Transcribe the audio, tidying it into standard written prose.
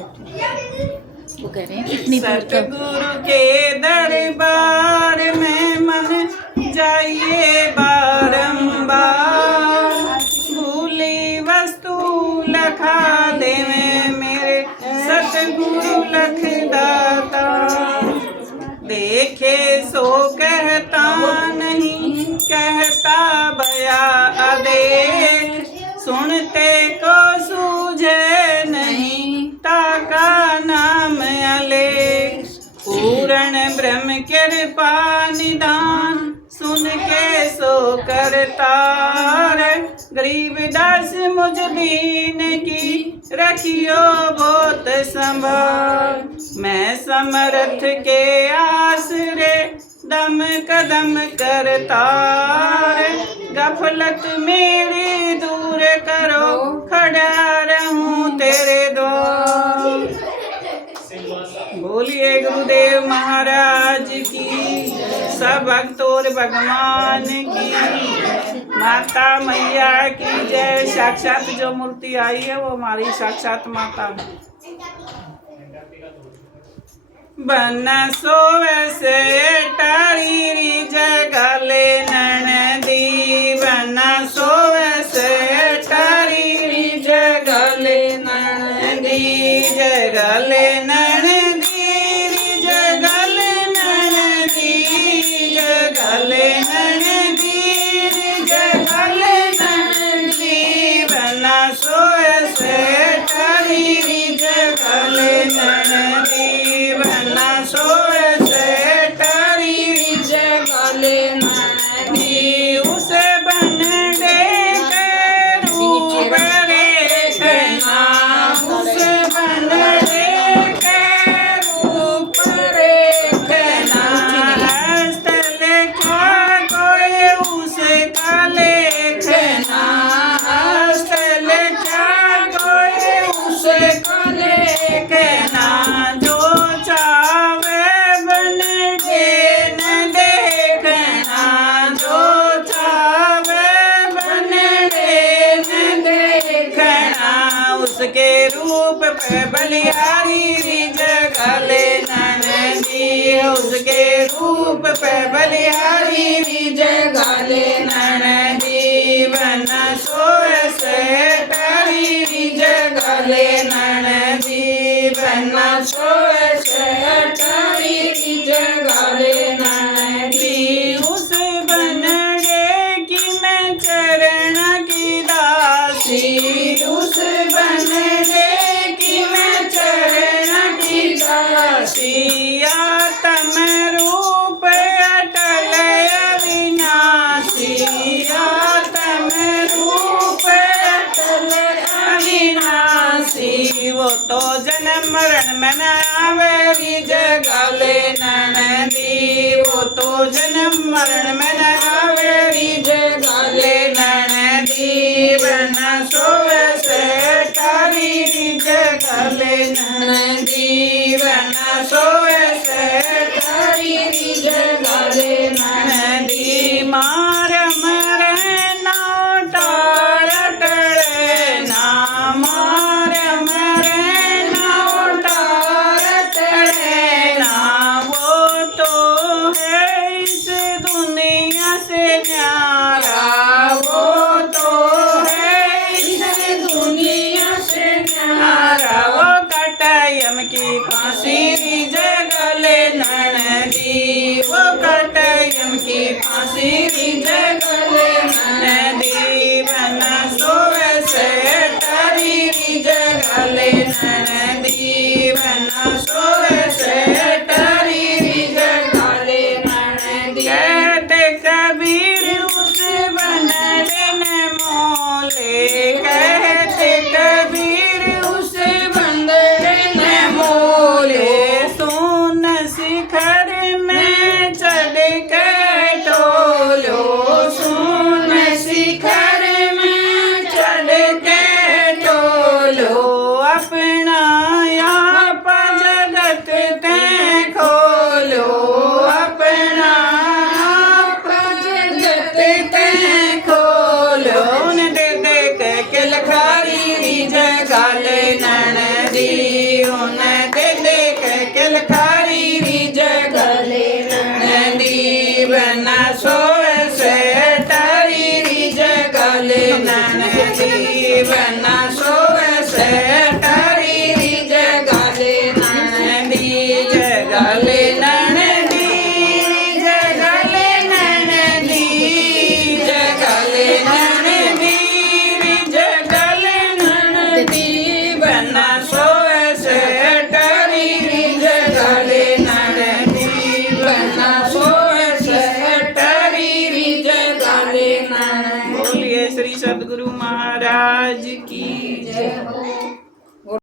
वो कह रहे हैं कितनी दूर का सतगुरु के दरबार में मन जाइए बारंबार, भूली वस्तु लखा देवे मेरे सतगुरु लखदाता। देखे सो कहता नहीं, कहता भया अदेख, सुनते को सूझे नहीं, ताका नाम अलेख। पूर्ण ब्रह्म कृपा निदान, सुन के सो करतार। गरीब दास मुझ दीन की, रखियो बहुत संभाल। मैं समर्थ के आसरे, दम कदम करतार। गफलत मेरी दूर करो, खड़ा रहूं तेरे द्वार। बोलिए गुरुदेव महाराज की, सब भक्त और भगवान की, माता मैया की जय। साक्षात जो मूर्ति आई है वो हमारी साक्षात माता है। बन सोवे से टारी जगले ननदी, बन सोवे से टारी जगले ननदी, जगले ननदी, जगले ननदी, जगले ननदी, जगले ननदी। बन सोवे से टारी जगले ननदी, सोए से टारी जगले ननदी। उसे बन दे के रूप रेखना, उसे बन दे के रूप रेखना। स्थल क्या कोई उसे का लेखना, स्थल क्या कोई उसे का लेखना। उसके रूप पे बलिहारी जगले ननदी, उसके रूप पे बलिहारी जगले ननदी। बन सोए से टारी जगले ननदी, बन सोए से टारी जगले ननदी। उस बन गे कि मैं चरण की दासी, उस आत्म रूप अटल अविनाशी, आत्म रूप अटल अविनाशी। वो तो जन्म मरण में न आवे जगले ननदी, वो तो जन्म मरण में न आवे जगले ननदी। बन सोवे से टारी जगले ननदी, बन सोवे से टारी जगले ननदी। मार मरे ना टार टड़े ना, मार मरे ना टार टड़े ना। वो तो है इस दुनिया से न्यारा, वो तो है इस दुनिया से न्यारा। वो कटयम की फांसी जगले ननदी, वो कटयम की फांसी जगले ननदी। बन सोवे से टारी जगले ननदी, बन सोवे से टारी जगले ननदी। कहते कबीर उस बनड़न मोले, कहते कबीर उस बनड़न मोले। सोन शिखर में चढ़ के टोलो, सोन शिखर में चढ़ के टोलो। अपना यार नयन